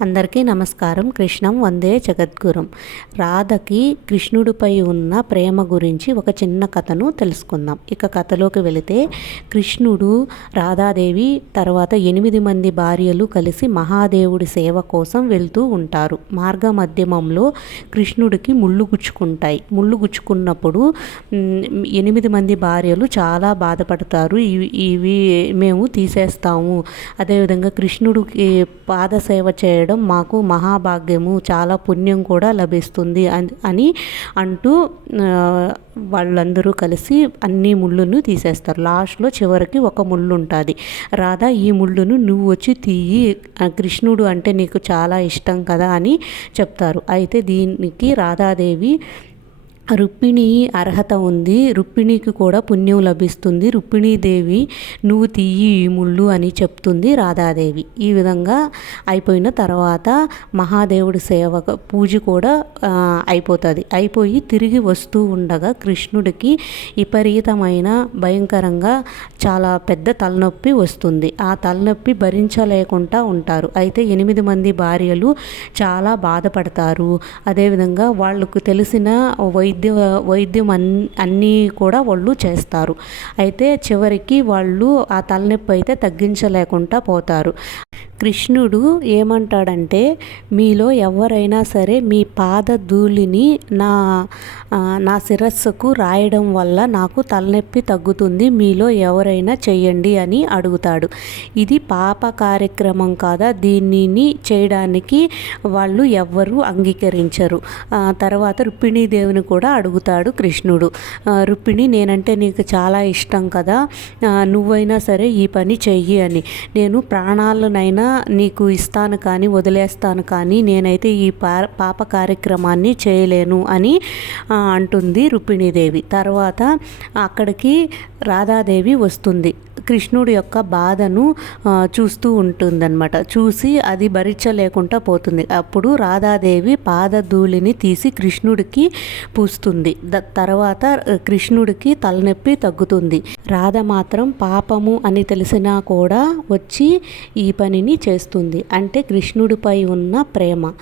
అందరికీ నమస్కారం. కృష్ణం వందే జగద్గురం. రాధకి కృష్ణుడిపై ఉన్న ప్రేమ గురించి ఒక చిన్న కథను తెలుసుకుందాం. ఇక కథలోకి వెళితే కృష్ణుడు రాధాదేవి తర్వాత ఎనిమిది మంది భార్యలు కలిసి మహాదేవుడి సేవ కోసం వెళ్తూ ఉంటారు. మార్గ మధ్యమంలో కృష్ణుడికి ముళ్ళు గుచ్చుకుంటాయి. ముళ్ళు గుచ్చుకున్నప్పుడు ఎనిమిది మంది భార్యలు చాలా బాధపడతారు. ఇవి ఇవి మేము తీసేస్తాము. అదేవిధంగా కృష్ణుడికి పాదసేవ చేయడం చేయడం మాకు మహాభాగ్యము చాలా పుణ్యం కూడా లభిస్తుంది అని అంటూ వాళ్ళందరూ కలిసి అన్ని ముళ్ళును తీసేస్తారు. లాస్ట్లో చివరికి ఒక ముళ్ళు ఉంటుంది రాధా ఈ ముళ్ళును నువ్వు వచ్చి తీయి కృష్ణుడు అంటే నీకు చాలా ఇష్టం కదా అని చెప్తారు. అయితే దీనికి రాధాదేవి రుక్మిణి అర్హత ఉంది. రుక్మిణికి కూడా పుణ్యం లభిస్తుంది. రుక్మిణీదేవి నువ్వు తీయి ఈ ముళ్ళు అని చెప్తుంది రాధాదేవి. ఈ విధంగా అయిపోయిన తర్వాత మహాదేవుడి సేవ పూజ కూడా అయిపోతుంది. అయిపోయి తిరిగి వస్తూ ఉండగా కృష్ణుడికి విపరీతమైన భయంకరంగా చాలా పెద్ద తలనొప్పి వస్తుంది. ఆ తలనొప్పి భరించలేకుండా ఉంటారు. అయితే ఎనిమిది మంది భార్యలు చాలా బాధపడతారు. అదేవిధంగా వాళ్ళకు తెలిసిన వై వైద్య వైద్యం అన్ అన్నీ కూడా వాళ్ళు చేస్తారు. అయితే చివరికి వాళ్ళు ఆ తలనొప్పి అయితే తగ్గించలేకుండా పోతారు. కృష్ణుడు ఏమంటాడంటే మీలో ఎవరైనా సరే మీ పాద ధూళిని నా నా శిరస్సుకు రాయడం వల్ల నాకు తలనొప్పి తగ్గుతుంది మీలో ఎవరైనా చెయ్యండి అని అడుగుతాడు. ఇది పాప కార్యక్రమం కాదా? దీనిని చేయడానికి వాళ్ళు ఎవ్వరూ అంగీకరించరు. తర్వాత తర్వాత రుక్మిణీదేవిని కూడా అడుగుతాడు కృష్ణుడు. రుక్మిణి నేనంటే నీకు చాలా ఇష్టం కదా. నువ్వైనా సరే ఈ పని చెయ్యి అని. నేను ప్రాణాలనైనా నీకు ఇస్తాను కానీ వదిలేస్తాను కానీ నేనైతే ఈ పా పాప కార్యక్రమాన్ని చేయలేను అని అంటుంది రుక్మిణీదేవి. తర్వాత అక్కడికి రాధాదేవి వస్తుంది. కృష్ణుడి యొక్క బాధను చూస్తూ ఉంటుందన్నమాట. చూసి అది భరించలేకుండా పోతుంది. అప్పుడు రాధాదేవి పాదధూళిని తీసి కృష్ణుడికి పూస్తుంది. ద తర్వాత కృష్ణుడికి తలనొప్పి తగ్గుతుంది. రాధ మాత్రం పాపము అని తెలిసినా కూడా వచ్చి ఈ పనిని చేస్తుంది. అంటే కృష్ణుడిపై ఉన్న ప్రేమ.